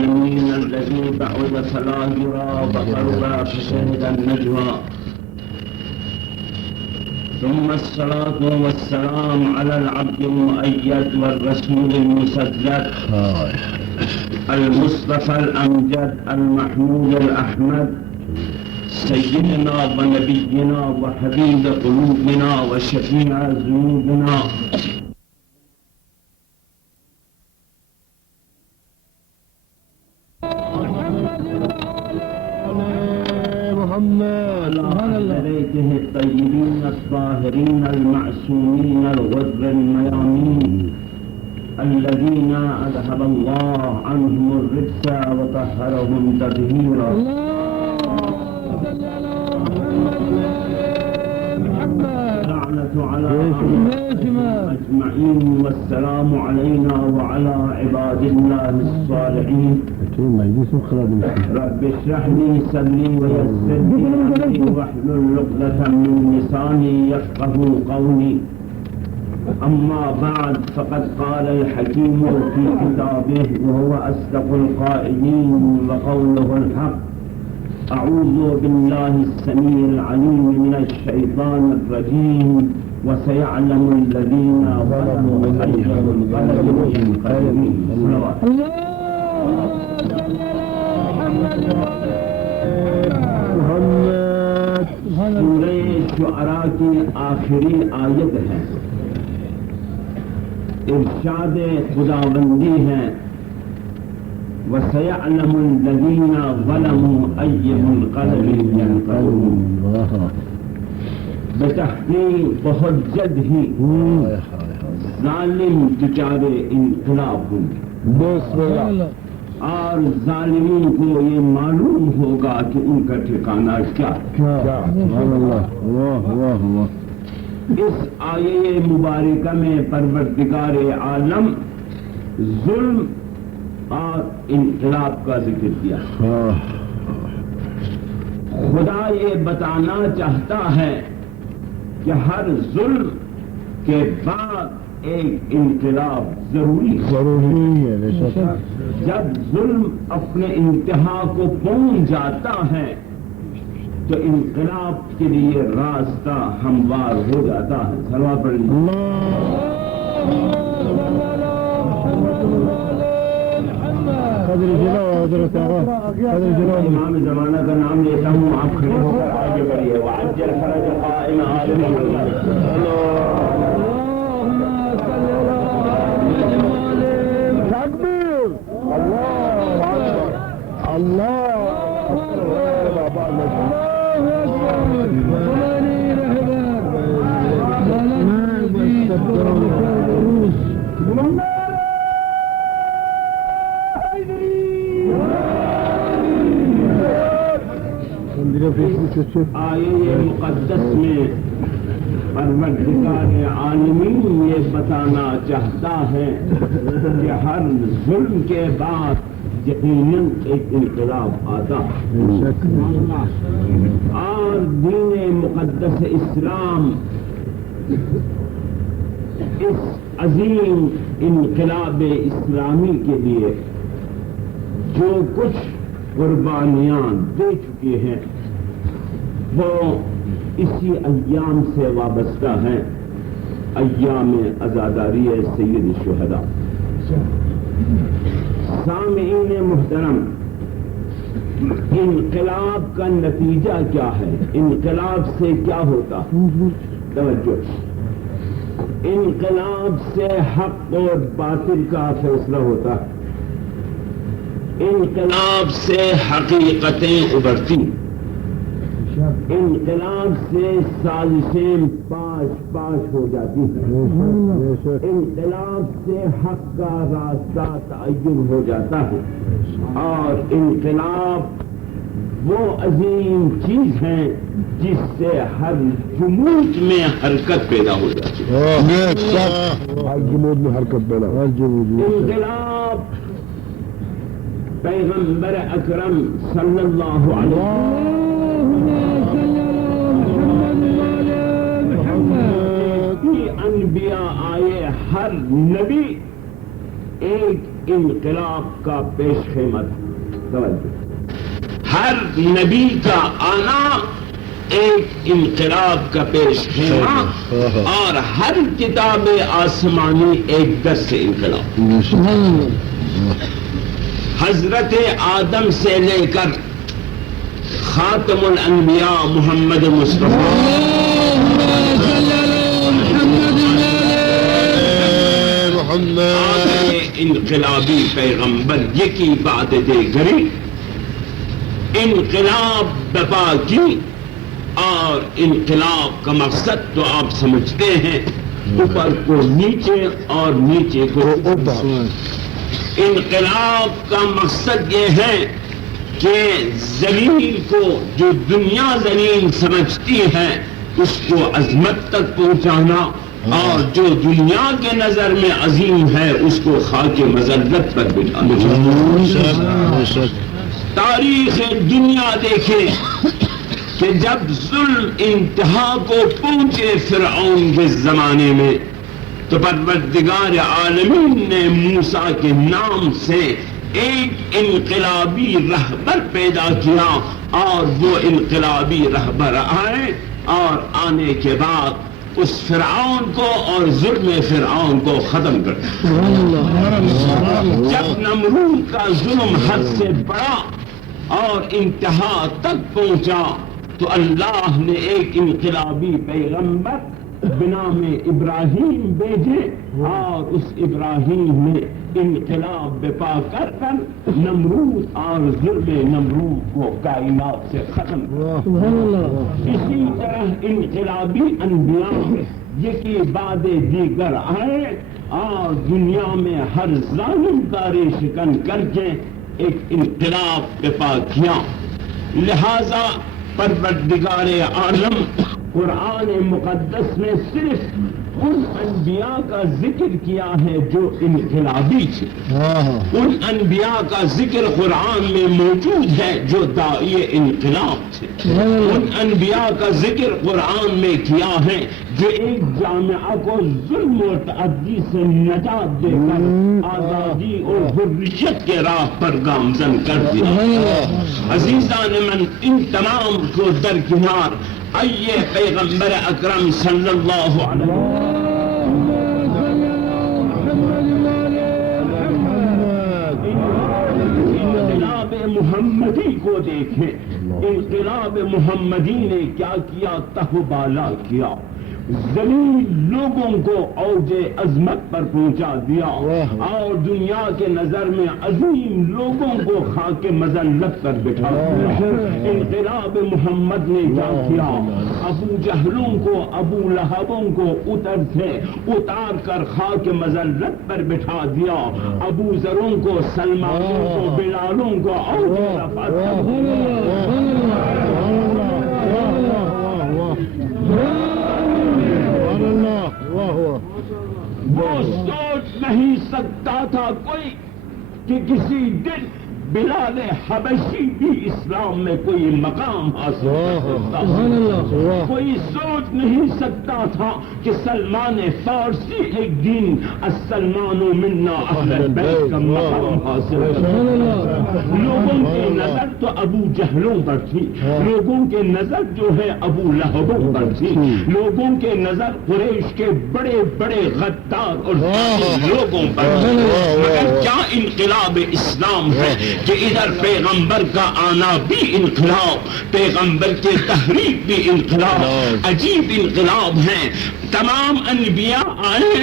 العالمين الذي بعد فلا يرى وقرب فشهد النجوى ثم الصلاة والسلام على العبد المؤيد والرسول المسدد المصطفى الأمجد المحمود الأحمد سيدنا ونبينا وحبيب قلوبنا وشفيع ذنوبنا عليه الطيبين الطاهرين المعصومين الغر الميامين الذين أذهب الله عنهم الرجس وطهرهم تطهيرا لعنة على أجمعين والسلام علينا وعلى عباد الله الصالحين رب اشرح لي صدري ويسر لي أمري واحلل عقدة من لساني يفقهوا قولي أما بعد فقد قال الحكيم في كتابه وهو أصدق القائلين وقوله الحق أعوذ بالله السميع العليم من الشيطان الرجيم وسيعلم الذين ظلموا أي منقلب ينقلبون سورہ شعراء کی آخری آیت ہے، ارشاد خداوندی ہے وَسَيَعْلَمُ الَّذِينَ ظَلَمُوا أَيَّ مُنْقَلَبٍ يَنْقَلِبُونَ بتحقیق بہت جلد ہی ظالم بیچارے انقلاب ہوں اور ظالمین کو یہ معلوم ہوگا کہ ان کا ٹھکانہ کیا اس آیے مبارکہ میں پروردگار عالم ظلم اور انقلاب کا ذکر کیا۔ خدا یہ بتانا چاہتا ہے کہ ہر ظلم کے بعد ایک انقلاب ضروری ہے۔ جب ظلم اپنے انتہا کو پہنچ جاتا ہے تو انقلاب کے لیے راستہ ہموار ہو جاتا ہے۔ سلوات پڑھیں۔ امام زمانہ کا نام لیتا ہوں، آپ کھڑے ہو کر آگے بڑھیے۔ وعجل فرج قائم آل محمد آئے مقدس میں پروردگار عالمین یہ بتانا چاہتا ہے کہ ہر ظلم کے بعد یقیناً ایک انقلاب آتا ہے، اور دین مقدس اسلام اس عظیم انقلاب اسلامی کے لیے جو کچھ قربانیاں دے چکے ہیں وہ اسی ایام سے وابستہ ہیں، ایام عزاداری سید الشہداء۔ سامعین محترم، انقلاب کا نتیجہ کیا ہے؟ انقلاب سے کیا ہوتا؟ توجہ، انقلاب سے حق اور باطل کا فیصلہ ہوتا ہے، انقلاب سے حقیقتیں ابھرتی، انقلاب سے سازشیں پاش پاش ہو جاتی ہیں، انقلاب سے حق کا راستہ تعین ہو جاتا ہے، اور انقلاب وہ عظیم چیز ہے جس سے ہر جمود میں حرکت پیدا ہو جاتی ہے۔ ہر جمود میں حرکت پیدا ہو۔ انقلاب پیغمبر اکرم صلی اللہ علیہ وسلم انبیاء آئے، ہر نبی ایک انقلاب کا پیش خیمہ تھا. ہر نبی کا آنا ایک انقلاب کا پیش خیمہ اور ہر کتاب آسمانی ایک دس سے انقلاب. حضرت آدم سے لے کر خاتم الانبیاء محمد مصطفیٰ انقلابی پیغمبر یہ کی بات دے گری انقلاب بپا کی. اور انقلاب کا مقصد تو آپ سمجھتے ہیں اوپر کو نیچے اور نیچے کو اوپر. انقلاب کا مقصد یہ ہے کہ زمین کو جو دنیا زمین سمجھتی ہے اس کو عظمت تک پہنچانا اور جو دنیا کے نظر میں عظیم ہے اس کو خاک مذلت پر بٹھانا. تاریخ دنیا دیکھیں کہ جب ظلم انتہا کو پہنچے فرعون کے زمانے میں تو پروردگار عالمین نے موسیٰ کے نام سے ایک انقلابی رہبر پیدا کیا اور وہ انقلابی رہبر آئے اور آنے کے بعد اس فرعون کو اور ظلم فرعون کو ختم کر دیا. جب نمرود کا ظلم حد سے بڑا اور انتہا تک پہنچا تو اللہ نے ایک انقلابی پیغمبر بنام ابراہیم بھیجے اور اس ابراہیم نے انقلاب بپا کر کر نمرود اور ظلم نمرود کو کائنات سے ختم کیا. اسی طرح انقلابی انبیاء یکی بعد دیگر آئے اور دنیا میں ہر ظالم کا ریشکن کر کے ایک انقلاب بپا کیا. لہذا پروردگار عالم قرآن مقدس میں صرف ان انبیاء کا ذکر کیا ہے جو انقلابی تھے. ان انبیاء کا ذکر قرآن میں موجود ہے جو داعی انقلاب تھے. ان انبیاء کا ذکر قرآن میں کیا ہے جو ایک جامعہ کو ظلم و تعدی سے نجات دے کر آزادی اور حریت کے راہ پر گامزن کر دیا. عزیزان من، ان تمام کو درکنار آئیے پیغمبر اکرم صلی اللہ علیہ انقلاب محمدی کو دیکھیں. انقلاب محمدی نے کیا کیا؟ تہبالا کیا. زمین لوگوں کو اوج عظمت پر پہنچا دیا اور دنیا کے نظر میں عظیم لوگوں کو خاک مذلت پر بٹھا دیا. انقلاب محمد نے کیا کیا؟ ابو جہلوں کو ابو لہبوں کو اتار کر خاک مذلت پر بٹھا دیا. ابو ذروں کو سلمانوں کو بلالوں کو اوج رفعت وہ سوچ نہیں سکتا تھا کوئی کہ کسی دن بلال حبشی بھی اسلام میں کوئی مقام حاصل کرتا. کوئی سوچ نہیں سکتا تھا کہ سلمان فارسی ایک دن السلمان منا اہل البیت کا مقام حاصل کرتا. لوگوں کی نظر تو ابو جہلوں پر تھی، لوگوں کے نظر جو ہے ابو لہبوں پر تھی، لوگوں کے نظر قریش کے بڑے بڑے غدار اور لوگوں پر تھی. مگر کیا انقلاب اسلام ہے کہ ادھر پیغمبر کا آنا بھی انقلاب، پیغمبر کے تحریک بھی انقلاب. عجیب انقلاب ہیں. تمام انبیاء آئے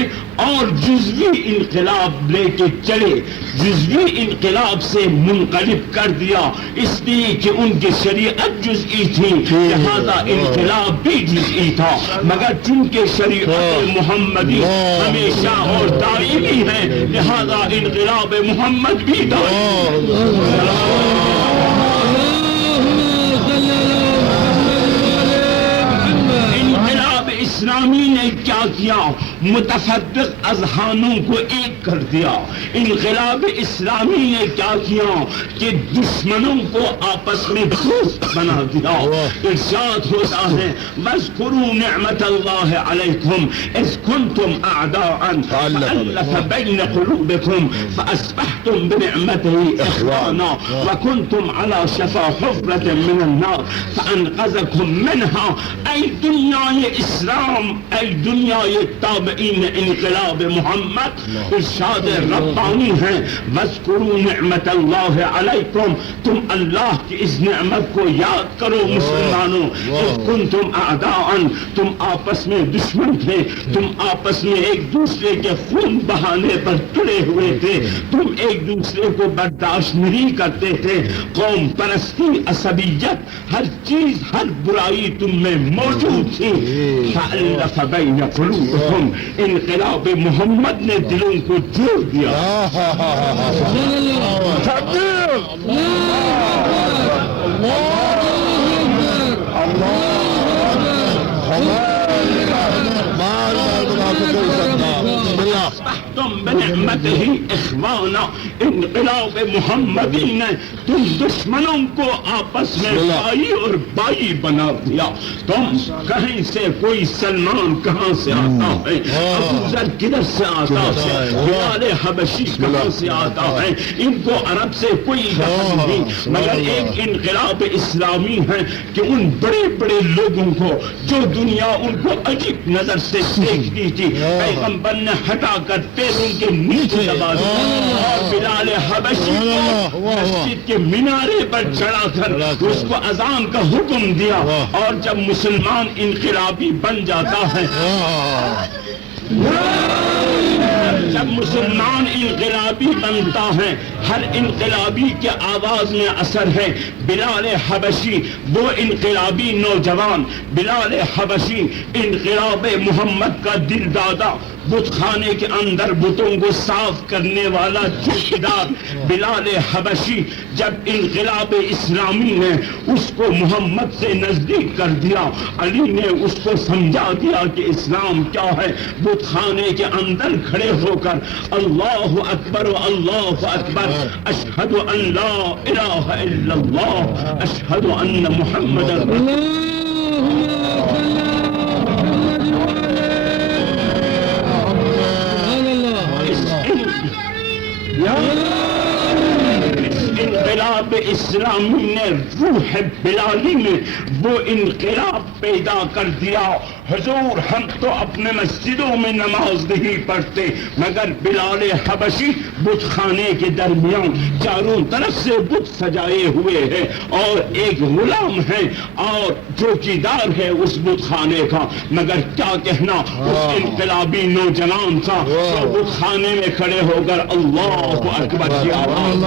اور جزوی انقلاب لے کے چلے، جزوی انقلاب سے منقلب کر دیا اس لیے کہ ان کی شریعت جزئی تھی، لہذا انقلاب بھی جزئی تھا. مگر چونکہ شریعت محمدی ہمیشہ اور دائمی ہے لہذا انقلاب محمد بھی دائمی. انقلاب اسلامی نے کیا کیا؟ متفرق اذہانوں کو ایک کر دیا. انقلاب اسلامی نے کیا کیا کہ دشمنوں کو آپس میں دوست بنا دیا. ارشاد ہوتا ہے وَاذْكُرُوا نِعْمَةَ اللَّهِ عَلَيْكُمْ إِذْ كُنْتُمْ أَعْدَاءً فَأَلَّفَ بَيْنَ قُلُوبِكُمْ فَأَصْبَحْتُمْ بِنِعْمَتِهِ إِخْوَانًا وَكُنْتُمْ عَلَى شَفَا حُفْرَةٍ مِّنَ النَّارِ فَأَنْقَذَكُم مِّنْهَا. اے دنیائے اسلام، اے دنیائے تابعین انقلاب محمد، ارشاد ربانی ہے وَاذْكُرُوا نِعْمَةَ اللَّهِ عَلَيْكُمْ. تم اللہ کی اس نعمت کو یاد کرو مسلمانوں. اِذْ كُنْتُمْ أَعْدَاءً، تم آپس میں دشمن تھے، تم آپس میں ایک دوسرے کے خون بہانے پر تڑے ہوئے تھے، تم ایک دوسرے کو برداشت نہیں کرتے تھے. قوم پرستی، عصبیت، ہر چیز، ہر برائی تم میں موجود تھی. فَأَلَّفَ بَيْنَ قُلُوبِكُمْ، انقلاب محمد نے دلوں کو جوڑ دیا. تم بنعمتہ اخوانا، انقلاب محمدی نے تم دشمنوں کو آپس میں بھائی اور بائی بنا دیا. تم کہیں سے کوئی سلمان کہاں سے آتا ہے، ابو ذر کدھر سے آتا ہے، بلال حبشی کہاں سے آتا ہے، ان کو عرب سے کوئی دخل نہیں، مگر ایک انقلاب اسلامی ہے کہ ان بڑے بڑے لوگوں کو جو دنیا ان کو عجیب نظر سے دیکھتی تھی، پیغمبر نے ہٹا کر پیروں کے نیچے دبا دیا اور بلال حبشی کو مسجد کے مینارے پر چڑھا کر اس کو اذان کا حکم دیا. اور جب مسلمان انقلابی بن جاتا ہے، جب مسلمان انقلابی بنتا ہے، ہر انقلابی کے آواز میں اثر ہے. بلال حبشی وہ انقلابی نوجوان، بلال حبشی انقلاب محمد کا دل دادا، بت خانے کے اندر بتوں کو صاف کرنے والا چوکیدار بلال حبشی، جب انقلاب اسلامی نے اس کو محمد سے نزدیک کر دیا، علی نے اس کو سمجھا دیا کہ اسلام کیا ہے، بت خانے کے اندر کھڑے ہو کر اللہ اکبر اللہ اکبر، اشہد ان لا الہ الا اللہ، اشہد ان محمد رسول انقلاب اسلامی نے روح بلالی میں وہ انقلاب پیدا کر دیا. حضور ہم تو اپنے مسجدوں میں نماز نہیں پڑھتے، مگر بلال حبشی بت خانے کے درمیان چاروں طرف سے بت سجائے ہوئے ہیں اور ایک غلام ہے اور چوکیدار ہے اس بت خانے کا، مگر کیا کہنا اس انقلابی نوجوان کا جو بت خانے میں کھڑے ہو کر اللہ اکبر کی آواز،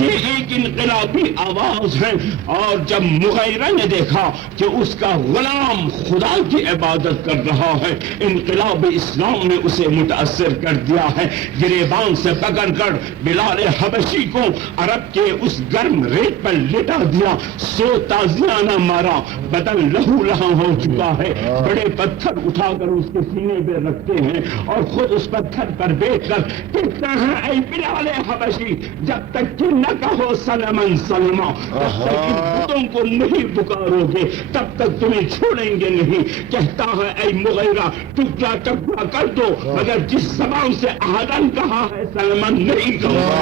یہ ایک انقلابی آواز ہے. اور جب مغیرہ نے دیکھا کہ اس کا غلام خدا کی عبادت کر رہا ہے، انقلاب اسلام نے اسے متاثر کر دیا ہے. گریبان سے پکڑ کر بلال حبشی کو عرب کے اس گرم ریت پر لٹا دیا، 100 تازیانہ مارا، بدن لہو لہاں ہو چکا ہے. بڑے پتھر اٹھا کر اس کے سینے پہ رکھتے ہیں اور خود اس پتھر پر بیٹھ کر کہتا ہے اے بلال حبشی، جب تک کہ نہ کہو سلمن سلما، جب تک ان بتوں کو نہیں پکارو گے تب تک تمہیں چھوڑیں گے نہیں. کہتا ہے اے مغیرہ ٹکڑا ٹکڑا کر دو، مگر جس زبان سے احدن کہا ہے سلمان نہیں کہوں گا.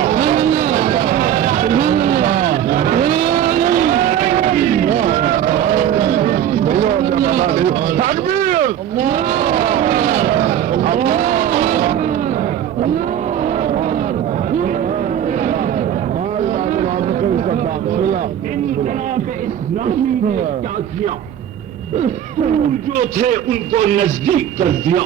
انقلاب اسلامی نے کیا کیا؟ جو تھے ان کو نزدیک کر دیا،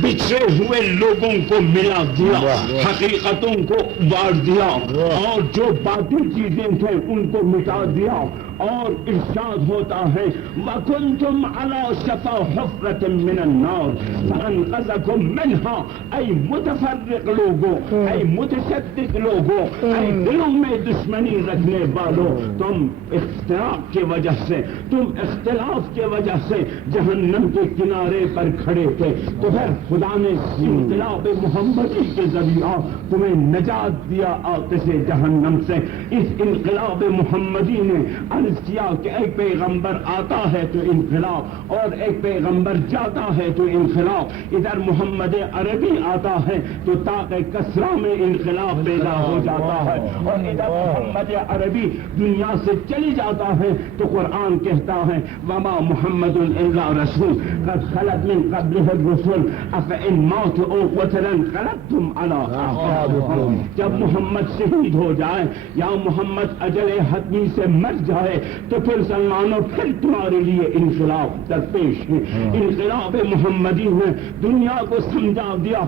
بچھڑے ہوئے لوگوں کو ملا دیا، حقیقتوں کو ابار دیا اور جو باطل چیزیں تھے ان کو مٹا دیا اور ارشاد ہوتا ہے وَكُنْتُمْ عَلَى شَفَا حُفْرَةٍ مِّنَ النَّارِ فَأَنْقَذَكُمْ مِنْهَا اے متفرق لوگوں، اے متشدد لوگوں، اے دلوں میں دشمنی رکھنے والوں، تم اختلاف کی وجہ سے، اختلاف کی وجہ سے جہنم کے کنارے پر کھڑے تھے، تو پھر خدا نے انقلاب محمدی کے ذریعہ تمہیں نجات دیا آتش جہنم سے۔ اس انقلاب محمدی نے عرض کیا کہ ایک پیغمبر آتا ہے تو انقلاب، اور ایک پیغمبر جاتا ہے تو انقلاب۔ ادھر محمد عربی آتا ہے تو طاق کسرا میں انقلاب پیدا ہو جاتا ہے، اور ادھر محمد عربی دنیا سے چلی جاتا ہے تو قرآن کہتا ہے وما محمد الا رسول قد خلت من قبله الرسل افإن مات او قتل انقلبتم على اعقابكم۔ جب محمد شہید ہو جائے یا محمد اجل حتمی سے مر جائے تو پھر سلمانوں پھر تمہارے لیے انقلاب درپیش ہے۔ انقلاب محمدی نے دنیا کو سمجھا دیا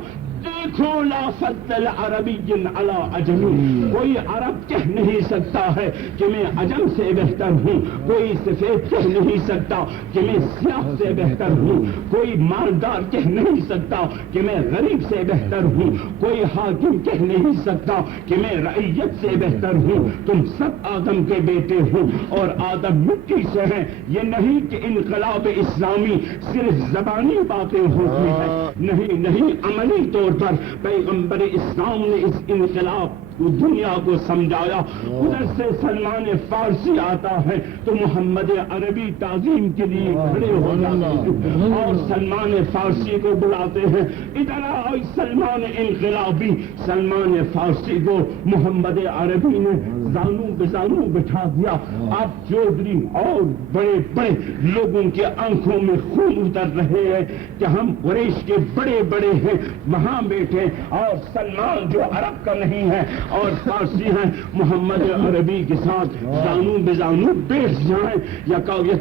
دیکھو لا فضل عربی علی عجمی، کوئی عرب کہہ نہیں سکتا ہے کہ میں عجم سے بہتر ہوں، کوئی سفید کہہ نہیں سکتا کہ میں سیاہ سے بہتر ہوں، کوئی مالدار کہہ نہیں سکتا کہ میں غریب سے بہتر ہوں، کوئی حاکم کہہ نہیں سکتا کہ میں رعیت سے بہتر ہوں، تم سب آدم کے بیٹے ہو اور آدم مٹی سے ہیں۔ یہ نہیں کہ انقلاب اسلامی صرف زبانی باتیں ہوتی ہیں، نہیں عملی طور پر پیغمبر اسلام نے اس انقلاب دنیا کو سمجھایا۔ ادھر سے سلمان فارسی آتا ہے تو محمد عربی تعظیم کے لیے کھڑے ہو جاتے ہیں اور سلمان فارسی کو بلاتے ہیں ادھر آؤ سلمان انقلابی۔ سلمان فارسی کو محمد عربی نے زانو بزانو بٹھا دیا۔ آپ چودھری اور بڑے بڑے لوگوں کے آنکھوں میں خون اتر رہے ہیں کہ ہم قریش کے بڑے بڑے ہیں وہاں بیٹھے، اور سلمان جو عرب کا نہیں ہے اور فارسی ہیں محمد عربی کے ساتھ زانو بزانو بیٹھ جائیں۔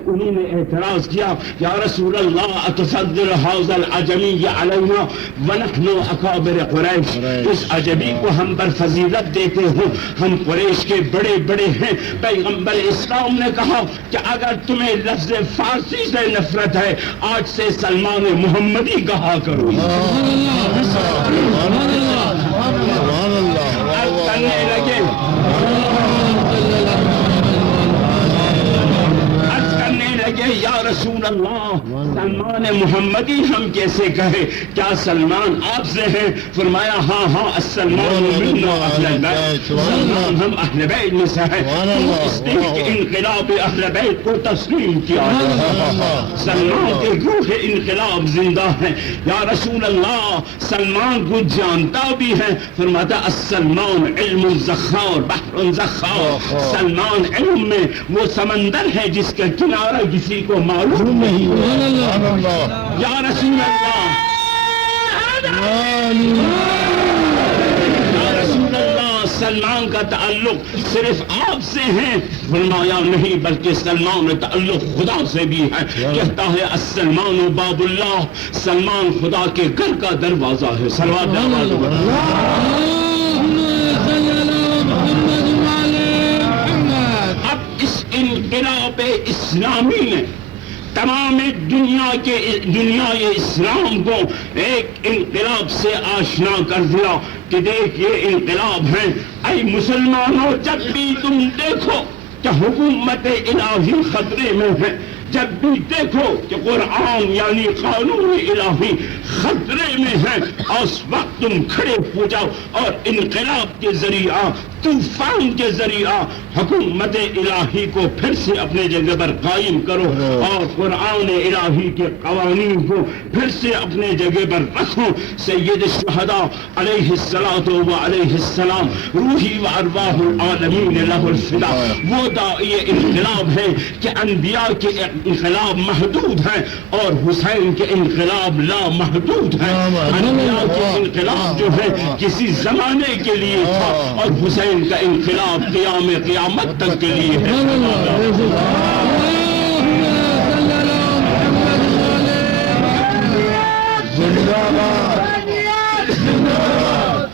انہوں نے اعتراض کیا یا رسول اللہ اتفضل هذا العجمی علینا ونحن اکابر قریش، اس عجمی کو ہم پر فضیلت دیتے ہو، ہم قریش کے بڑے بڑے ہیں۔ پیغمبر اسلام نے کہا کہ اگر تمہیں لفظ فارسی سے نفرت ہے آج سے سلمان محمدی کہا کرو۔ کرنے لگے یا رسول اللہ سلمان محمدی ہم کیسے کہے، کیا سلمان آپ سے ہیں؟ فرمایا ہاں ہاں السلمان منا اہل بیت، سلمان ہم اہل بیت میں سے ہیں، اس نے انقلاب اہل بیت کو تسلیم کیا۔ سلمان کے روح انقلاب زندہ ہے۔ یا رسول اللہ سلمان کو جانتا بھی ہے، فرماتا السلمان علم زخار بحر زخار، سلمان علم میں وہ سمندر ہے جس کا کنارہ کسی کو معلوم نہیں۔ یا رسول اللہ سلمان کا تعلق صرف آپ سے ہے؟ فرمایا نہیں بلکہ سلمان تعلق خدا سے بھی ہے۔ کہتا ہے السلمان باب اللہ، سلمان خدا کے گھر کا دروازہ ہے۔ صلوات اب اس انقلاب اسلامی نے تمام دنیا اسلام کو ایک انقلاب سے آشنا کر دیا کہ دیکھ یہ انقلاب ہے۔ اے مسلمانوں جب بھی تم دیکھو کہ حکومت الہی خطرے میں ہے، جب بھی دیکھو کہ قرآن یعنی قانون الہی خطرے میں ہے، اس وقت تم کھڑے ہو جاؤ اور انقلاب کے ذریعہ طوفان کے ذریعہ حکومت الہی کو پھر سے اپنے جگہ پر قائم کرو اور قرآن الہی کے قوانین کو پھر سے اپنے جگہ پر رکھو۔ سید الشہداء علیہ الصلاۃ وعلیہ السلام روحی و ارواح العالمین لہ الفدا، وہ داعی انقلاب ہے کہ انبیاء کے انقلاب محدود ہیں اور حسین کے انقلاب لا محدود ہیں۔ انبیاء کے انقلاب جو ہے کسی زمانے کے لیے تھا اور حسین کا انقلاب قیامت تک کے لیے ہے۔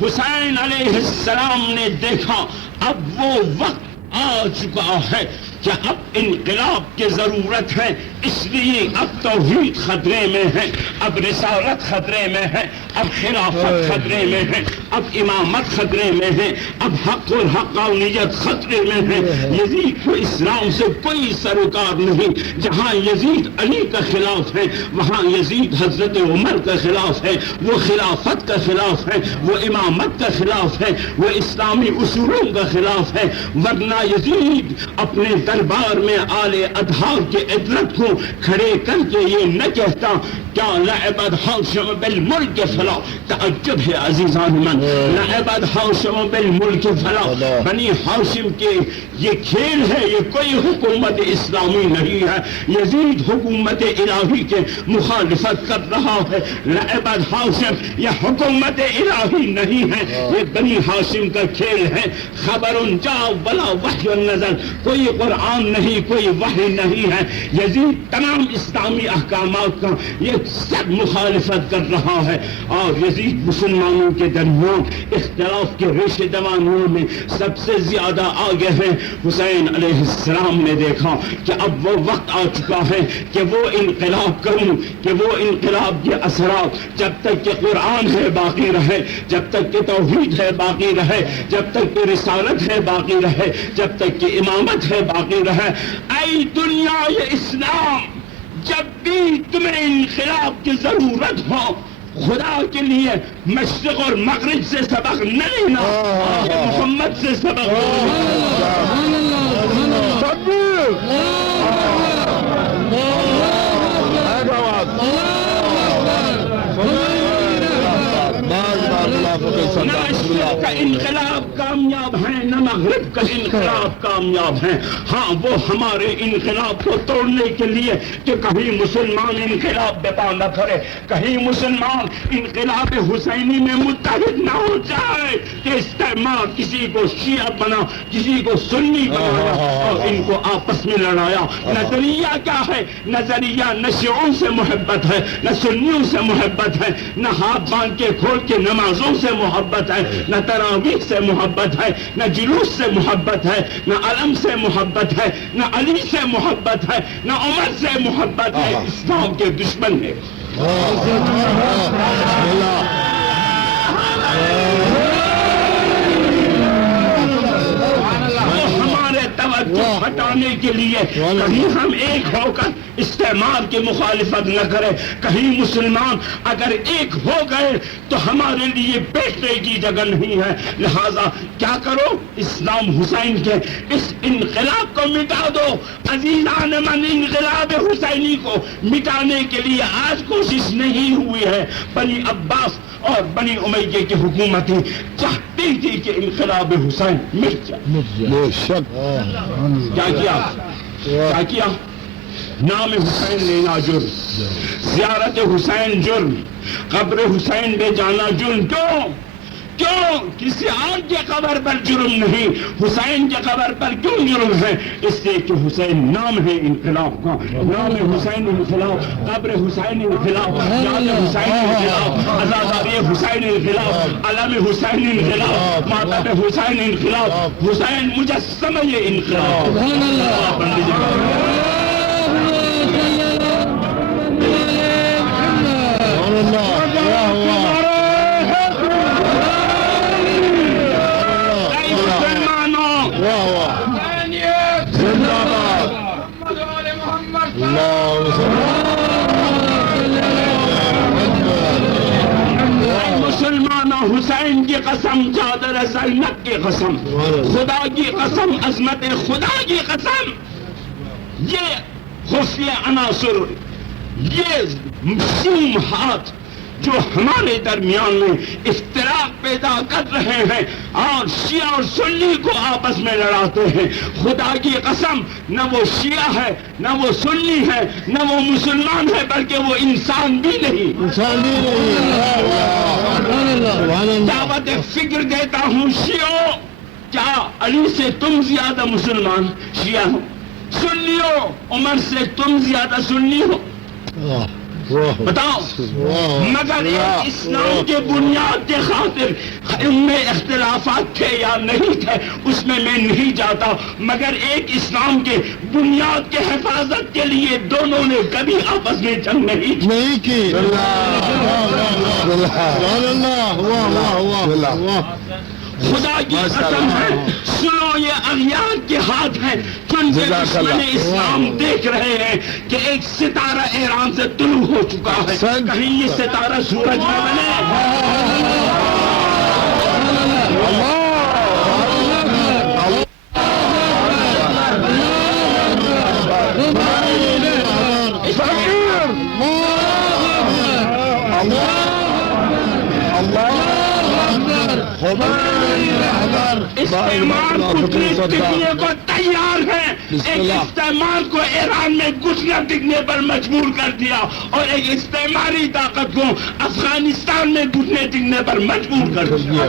حسین علیہ السلام نے دیکھا اب وہ وقت آ چکا ہے کہ اب انقلاب کی ضرورت ہے، اس لیے اب توحید خطرے میں ہے، اب رسالت خطرے میں ہے، اب خلافت خطرے میں ہے، اب امامت خطرے میں ہے، اب حق اور حقانیت خطرے میں ہے۔ یزید کو اسلام سے کوئی سروکار نہیں۔ جہاں یزید علی کا خلاف ہے، وہاں یزید حضرت عمر کا خلاف ہے، وہ خلافت کا خلاف ہے، وہ امامت کا خلاف ہے، وہ اسلامی اصولوں کا خلاف ہے۔ ورنہ یزید اپنے دربار میں آل اطہار کے عدلت کو کھڑے کر کے یہ نہ کہتا کیا لعبت ہاشم بالملک فلا، تعجب ہے عزیزان من، لعبت ہاشم بالملک فلا، بنی ہاشم کے یہ کھیل ہے، یہ کوئی حکومت اسلامی نہیں ہے۔ یزید حکومت الہی کے مخالفت کر رہا ہے، لعبت ہاشم یہ حکومت الہی نہیں ہے، یہ بنی ہاشم کا کھیل ہے۔ خبر جا ولا وحی نزل، کوئی قرآن نہیں، کوئی وحی نہیں ہے۔ یزید تمام اسلامی احکامات کا یہ سب مخالفت کر رہا ہے، اور یزید مسلمانوں کے درمیان اختلاف کے ریشے دوانیوں میں سب سے زیادہ آگے ہے۔ حسین علیہ السلام نے دیکھا کہ اب وہ وقت آ چکا ہے کہ وہ انقلاب کروں، کہ وہ انقلاب کے اثرات جب تک کہ قرآن ہے باقی رہے، جب تک کہ توحید ہے باقی رہے، جب تک کہ رسالت ہے باقی رہے، جب تک کہ امامت ہے باقی رہے۔ اے دنیا یہ اسلام، جب بھی تمہیں انقلاب کی ضرورت ہو، خدا کے لیے مشرق اور مغرب سے سبق نہ لینا، محمد سے سبق نہ مشرق کا انقلاب کامیاب ہے، نہ مغرب کا انقلاب کامیاب ہے۔ ہاں وہ ہمارے انقلاب کو توڑنے کے لیے کہ کہیں مسلمان انقلاب برپا نہ کرے، کہیں مسلمان انقلاب حسینی میں متحد نہ ہو جائے کہ استعمار کسی کو شیعہ بنا، کسی کو سنی بنایا اور ان کو آپس میں لڑایا۔ نظریہ کیا ہے؟ نظریہ نہ شیعوں سے محبت ہے، نہ سنیوں سے محبت ہے، نہ ہاتھ باندھ کے کھول کے نمازوں سے محبت ہے، نہ تراویح سے محبت ہے، نہ جلوس سے محبت ہے، نہ علم سے محبت ہے، نہ علی سے محبت ہے، نہ عمر سے محبت ہے۔ اسلام کے دشمن ہے۔ توجہ ہٹانے کے لیے کہیں ہم ایک ہو کر استعمار کی مخالفت نہ کریں، کہیں مسلمان اگر ایک ہو گئے تو ہمارے لیے بیٹھنے کی جگہ نہیں ہے۔ لہذا کیا کرو؟ اسلام حسین کے اس انقلاب کو مٹا دو۔ عزیزان من، انقلاب حسینی کو مٹانے کے لیے آج کوشش نہیں ہوئی ہے۔ بنی عباس اور بنی امیہ کی حکومتیں چاہتی تھی کہ انقلاب حسین مٹ جائے۔ کیا کیا؟ نام حسین لینا جرم، زیارت حسین جرم، قبر حسین پہ جانا جرم۔ کیوں؟ کسی اور کے قبر پر جرم نہیں، حسین کے قبر پر کیوں جرم ہے؟ اس لیے کہ حسین نام ہے انقلاب کا، نام حسین انقلاب، قبر حسین انقلاب، یاد حسین انقلاب، عزاداری حسین انقلاب، علم حسین انقلاب، ماتم حسین انقلاب، حسین مجسمہ یہ انقلاب۔ مسلمانوں، حسین کی قسم، چادر زینب کی قسم، خدا کی قسم، عظمت خدا کی قسم، یہ خفیہ عناصر، یہ مشوم ہاتھ جو ہمارے درمیان میں افتراق پیدا کر رہے ہیں اور شیعہ اور سنی کو آپس میں لڑاتے ہیں، خدا کی قسم نہ وہ شیعہ ہے، نہ وہ سنی ہے، نہ وہ مسلمان ہے، بلکہ وہ انسان بھی نہیں۔ دعوت فکر دیتا ہوں شیعوں، کیا علی سے تم زیادہ مسلمان شیعہ ہو؟ سنیوں، عمر سے تم زیادہ سنی ہو؟ بتاؤ مگر ایک اسلام کے بنیاد کے خاطر ان میں اختلافات تھے یا نہیں تھے اس میں نہیں جاتا، مگر ایک اسلام کے بنیاد کے حفاظت کے لیے دونوں نے کبھی آپس میں جنگ نہیں کی۔ خدا کی قسم ہے، سنو یہ اغیار کے ہاتھ ہیں، چونکہ دشمن اسلام دیکھ رہے ہیں کہ ایک ستارہ ایران سے طلوع ہو چکا ہے، کہیں یہ ستارہ سورج نہ بنے۔ استعمار ٹکنے کو تیار ہے، ایک استعمار کو ایران میں گھسنا ٹکنے پر مجبور کر دیا اور ایک استعماری طاقت کو افغانستان میں گھسنے ٹکنے پر مجبور کر دیا۔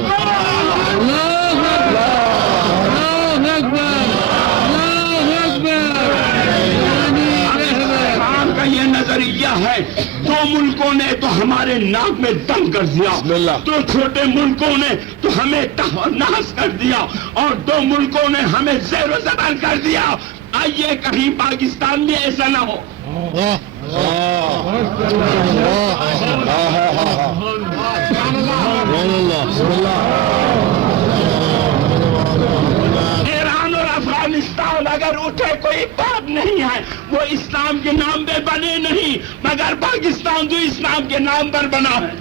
یہ نظریہ ہے دو ملکوں نے تو ہمارے ناک میں دم کر دیا، دو چھوٹے ملکوں نے تو ہمیں ناس کر دیا اور دو ملکوں نے ہمیں زیر و زبر کر دیا۔ آئیے کہیں پاکستان میں ایسا نہ ہو۔ ایران اور افغانستان اگر اٹھے کوئی بات نہیں ہے، وہ اسلام کے نام پہ بنے نہیں، مگر پاکستان جو اسلام کے نام پر بنا ہے۔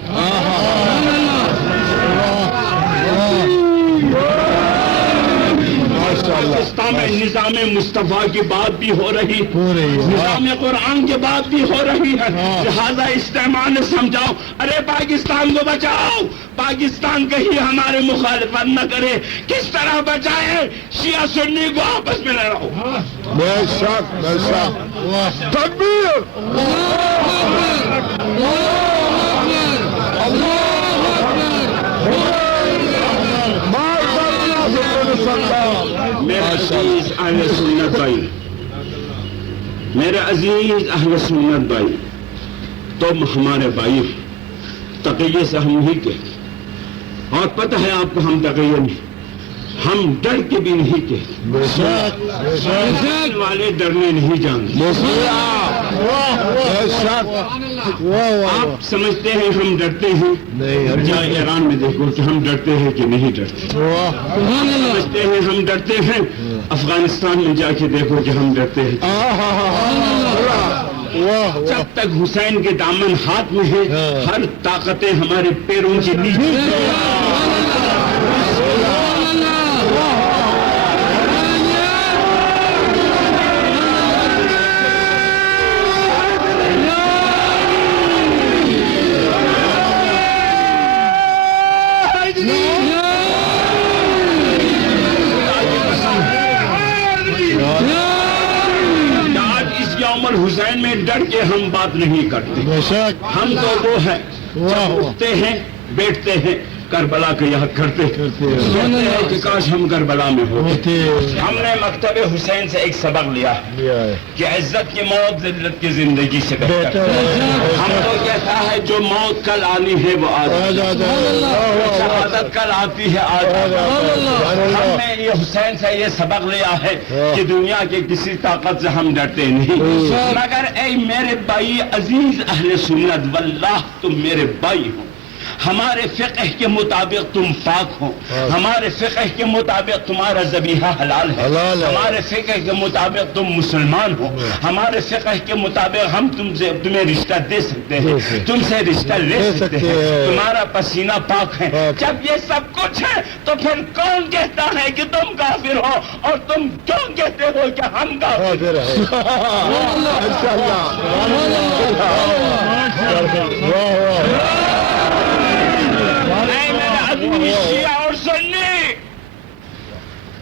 پاکستان میں نظام مصطفیٰ کی بات بھی ہو رہی ہے، نظام قرآن کی بات بھی ہو رہی ہے، لہذا استعمار نے سمجھاؤ ارے پاکستان کو بچاؤ، پاکستان کہیں ہمارے مخالفت نہ کرے، کس طرح بچائے؟ شیعہ سنی کو آپس میں لڑاؤ۔ بے شک بے شک، تکبیر، میرے عزیز اہل سنت بھائی، میرے عزیز اہل سنت بھائی، تم ہمارے بھائی تقیے سے ہم نہیں کہتے، اور پتہ ہے آپ کو ہم تقیے نہیں، ہم ڈر کے بھی نہیں کہتے، والے ڈرنے نہیں جانتے۔ آپ سمجھتے ہیں ہم ڈرتے ہیں؟ جائے ایران میں دیکھو کہ ہم ڈرتے ہیں کہ نہیں ڈرتے، سمجھتے ہیں ہم ڈرتے ہیں، افغانستان میں جا کے دیکھو کہ ہم ڈرتے ہیں۔ جب تک حسین کے دامن ہاتھ میں ہے ہر طاقتیں ہمارے پیروں کے نیچے۔ حسین میں ڈر کے ہم بات نہیں کرتے، ہم تو وہ ہیں جب اٹھتے ہیں بیٹھتے ہیں کربلا کے یاد کرتے ہیں کہ کاش ہم کربلا میں ہوتے۔ ہم نے مکتب حسین سے ایک سبق لیا کہ عزت کی موت ذلت کی زندگی سے بہتر ہے۔ ہم تو کہتا ہے جو موت کل آنی ہے وہ آج، شہادت کل آتی ہے آج۔ ہم نے یہ حسین سے یہ سبق لیا ہے کہ دنیا کے کسی طاقت سے ہم ڈرتے نہیں، مگر اے میرے بھائی عزیز اہل سنت، واللہ تم میرے بھائی ہو، ہمارے فقہ کے مطابق تم پاک ہو، ہمارے فقہ کے مطابق تمہارا ذبیحہ حلال ہے، ہمارے فقہ کے مطابق تم مسلمان ہو، ہمارے فقہ کے مطابق ہم تمہیں رشتہ دے سکتے ہیں، تم سے رشتہ لے سکتے ہیں، تمہارا پسینہ پاک ہے۔ جب یہ سب کچھ ہے تو پھر کون کہتا ہے کہ تم کافر ہو، اور تم کیوں کہتے ہو کہ ہم کافر ہیں؟ شیعہ اور سنی،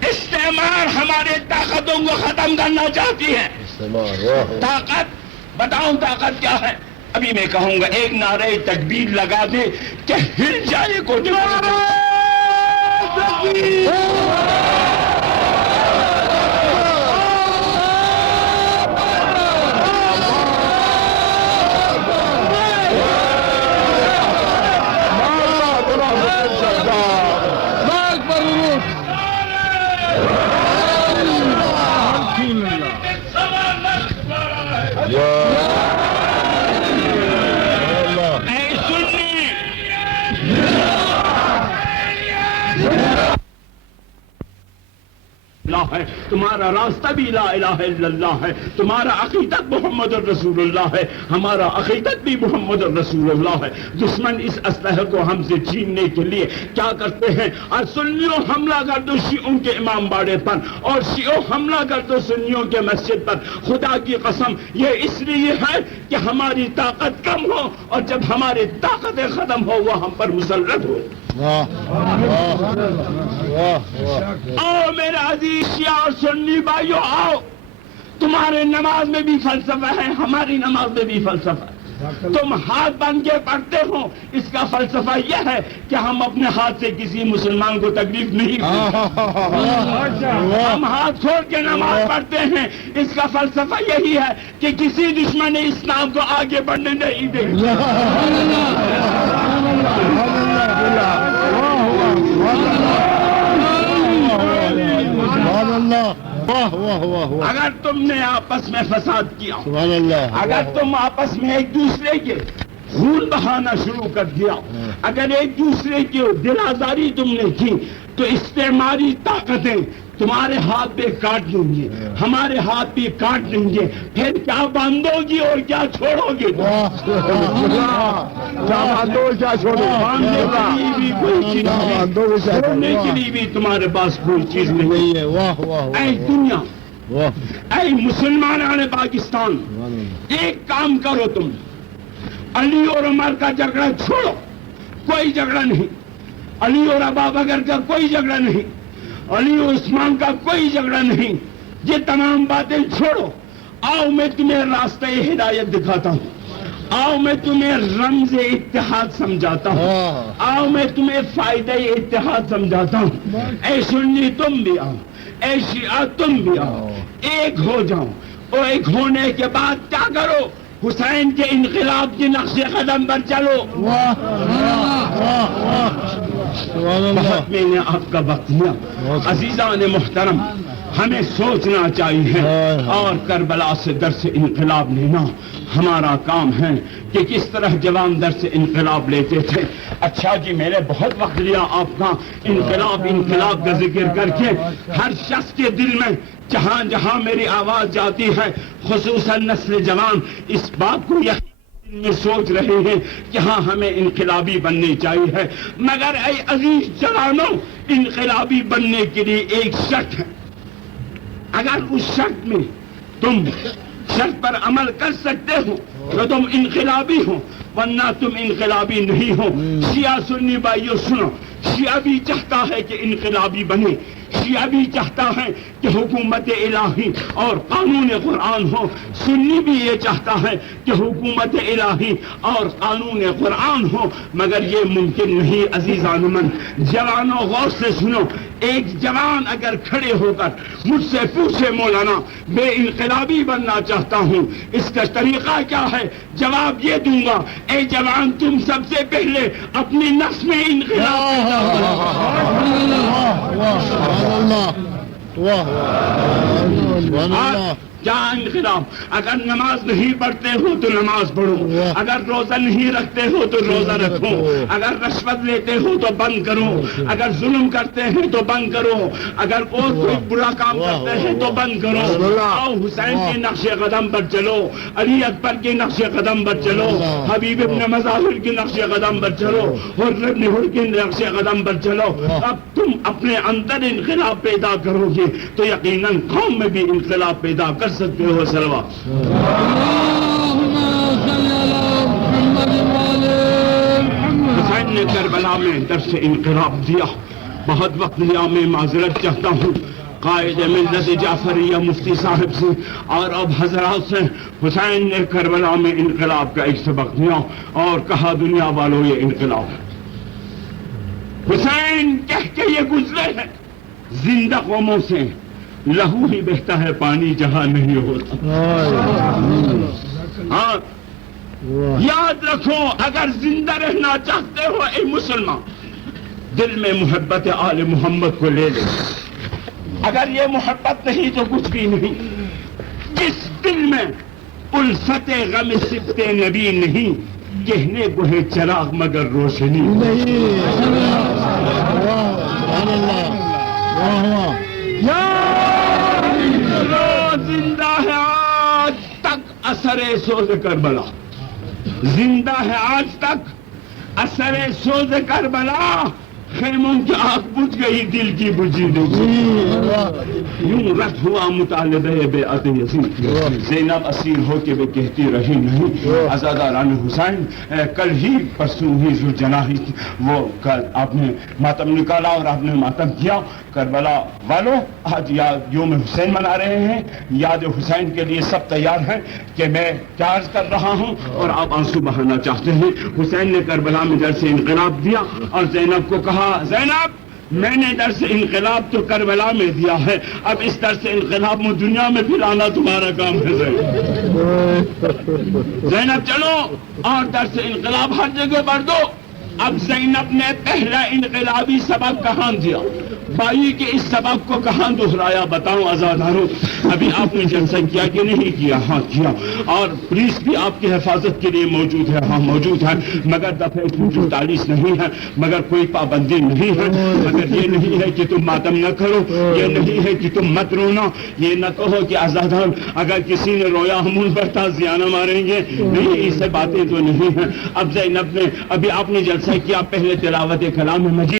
استعمار ہمارے طاقتوں کو ختم کرنا چاہتی ہے۔ طاقت بتاؤں طاقت کیا ہے؟ ابھی میں کہوں گا ایک نعرہ تکبیر لگا دے کہ ہل جائے کو ہے، تمہارا راستہ بھی لا الہ الا اللہ ہے، تمہارا عقیدت محمد الرسول اللہ ہے، ہمارا عقیدت بھی محمد الرسول اللہ ہے۔ دشمن اس اسلحے کو ہم سے چھیننے کے لیے کیا کرتے ہیں؟ اور سنیوں حملہ کر دو شیعوں کے امام باڑے پر، اور شیعوں حملہ کر دو سنیوں کے مسجد پر۔ خدا کی قسم یہ اس لیے ہے کہ ہماری طاقت کم ہو، اور جب ہماری طاقتیں ختم ہو وہ ہم پر مسلط ہو۔ آؤ میرے عزیز شیعہ اور سنی بھائیو، آؤ، تمہارے نماز میں بھی فلسفہ ہے، ہماری نماز میں بھی فلسفہ ہے۔ تم ہاتھ باندھ کے پڑھتے ہو، اس کا فلسفہ یہ ہے کہ ہم اپنے ہاتھ سے کسی مسلمان کو تکلیف نہیں دیں۔ ہم ہاتھ کھول کے نماز پڑھتے ہیں، اس کا فلسفہ یہی ہے کہ کسی دشمن اسلام کو آگے بڑھنے نہیں دیں۔ اگر تم نے آپس میں فساد کیا، اگر تم آپس میں ایک دوسرے کے خون بہانا شروع کر دیا، اگر ایک دوسرے کی دل آزاری تم نے کی، تو استعماری طاقتیں تمہارے ہاتھ پہ کاٹ دیں گے، ہمارے ہاتھ پہ کاٹ دیں گے، پھر کیا باندھو گی اور کیا چھوڑو گے؟ باندھنے کے لیے بھی کوئی چیز نہیں، چھوڑنے کے لیے بھی تمہارے پاس کوئی چیز نہیں ہے۔ اے دنیا، اے مسلمان پاکستان، ایک کام کرو، تم علی اور عمر کا جھگڑا چھوڑو، کوئی جھگڑا نہیں، علی اور ابا بکر کا کوئی جھگڑا نہیں، علی اور عثمان کا کوئی جھگڑا نہیں، یہ تمام باتیں چھوڑو۔ آؤ میں تمہیں راستہ ہدایت دکھاتا ہوں، آؤ میں تمہیں رمز اتحاد سمجھاتا ہوں، آؤ میں تمہیں فائدہ اتحاد سمجھاتا ہوں۔ اے سنی تم بھی آؤ، اے شیعہ تم بھی آؤ، ایک ہو جاؤ، اور ایک ہونے کے بعد کیا کرو؟ حسین کے انقلاب کے نقش قدم پر چلو۔ بہت میں نے آپ کا وقت لیا، عزیزان محترم، ہمیں سوچنا چاہیے اور کربلا سے درس انقلاب لینا ہمارا کام ہے کہ کس طرح جوان درس انقلاب لیتے تھے۔ اچھا جی، میں نے بہت وقت لیا آپ کا انقلاب کا ذکر کر کے۔ ہر شخص کے دل میں جہاں جہاں میری آواز جاتی ہے، خصوصاً نسل جوان اس بات کو میں سوچ رہے ہیں کہ ہاں ہمیں انقلابی بننی چاہیے، مگر اے عزیز جوانوں، انقلابی بننے کے لیے ایک شرط ہے۔ اگر اس شرط میں تم شرط پر عمل کر سکتے ہو تو تم انقلابی ہو، ورنہ تم انقلابی نہیں ہو۔ شیعہ سنی بھائیو سنو، شیعہ بھی چاہتا ہے کہ انقلابی بنے، شیعہ بھی چاہتا ہے کہ حکومت الہی اور قانون قرآن ہو، سنی بھی یہ چاہتا ہے کہ حکومت الہی اور قانون قرآن ہو، مگر یہ ممکن نہیں۔ عزیزان من، جوانوں غور سے سنو، ایک جوان اگر کھڑے ہو کر مجھ سے پوچھے مولانا میں انقلابی بننا چاہتا ہوں، اس کا طریقہ کیا ہے؟ جواب یہ دوں گا، اے جوان تم سب سے پہلے اپنی نفس میں انقلاب کیا انقلاب؟ اگر نماز نہیں پڑھتے ہو تو نماز پڑھو، اگر روزہ نہیں رکھتے ہو تو روزہ رکھو، اگر رشوت لیتے ہو تو بند کرو، اگر ظلم کرتے ہیں تو بند کرو، اگر اور کوئی برا کام کرتے ہیں تو بند کرو۔ آؤ حسین کے نقش قدم پر چلو، علی اکبر کے نقش قدم پر چلو، حبیب ابن مظاہر کے نقش قدم پر چلو، اور ابن حر کے نقش قدم پر چلو۔ اب تم اپنے اندر انقلاب پیدا کرو گے تو یقیناً قوم میں بھی انقلاب پیدا کر سکتے ہو۔ سلوات۔ حسین نے کربلا میں درس انقلاب دیا، بہت وقت لیا، میں معذرت چاہتا ہوں قائد ملت جعفریہ مفتی صاحب سے اور اب حضرات سے۔ حسین نے کربلا میں انقلاب کا ایک سبق دیا اور کہا دنیا والوں یہ انقلاب ہے۔ حسین کہہ کے یہ گزرے ہیں زندہ قوموں سے، لہو ہی بہتا ہے پانی جہاں نہیں ہوتا۔ ہاں یاد رکھو، اگر زندہ رہنا چاہتے ہو اے مسلمان، دل میں محبت آل محمد کو لے لے۔ اگر یہ محبت نہیں تو کچھ بھی نہیں۔ جس دل میں الفت غم سبت نبی نہیں، کہنے کو ہے چراغ مگر روشنی نہیں۔ اثر سوز کربلا زندہ ہے آج تک. اثر سوز کربلا خیموں کی آگ بجھ گئی دل کی بجھی نہیں. یوں رد ہوا مطالبہ بیعت یزید. زینب اسیر ہو کے وہ کہتی رہی نہیں عزاداران حسین کل ہی پرسوں ہی ذوالجناح وہ آپ نے ماتم نکالا اور آپ نے ماتم کیا. کربلا والوں آج یوم حسین منا رہے ہیں. یاد حسین کے لیے سب تیار ہیں کہ میں کیا عرض کر رہا ہوں اور آپ آنسو بہانا چاہتے ہیں. حسین نے کربلا میں در سے انقلاب دیا اور زینب کو کہا زینب میں نے در سے انقلاب تو کربلا میں دیا ہے, اب اس در سے انقلاب میں دنیا میں پھیلانا تمہارا کام ہے. زینب چلو اور در سے انقلاب ہر جگہ بڑھ دو. اب زینب نے پہلا انقلابی سبق کہاں دیا, بائی کے اس سبق کو کہاں دہرایا بتاؤں عزاداروں. ابھی آپ نے جلسہ کیا کہ نہیں کیا؟ ہاں کیا. اور پولیس بھی آپ کی حفاظت کے لیے موجود ہے. ہاں موجود ہے, مگر دفعہ 244 نہیں ہے, مگر کوئی پابندی نہیں ہے, مگر یہ نہیں ہے کہ تم ماتم نہ کرو, یہ نہیں ہے کہ تم مت رونا, یہ نہ کہو کہ عزادار اگر کسی نے رویا ہم ان پر تازیانہ ماریں گے. نہیں, اس سے باتیں تو نہیں ہیں. اب زینب نے ابھی آپ نے جلسہ کیا, پہلے تلاوت کلام مجید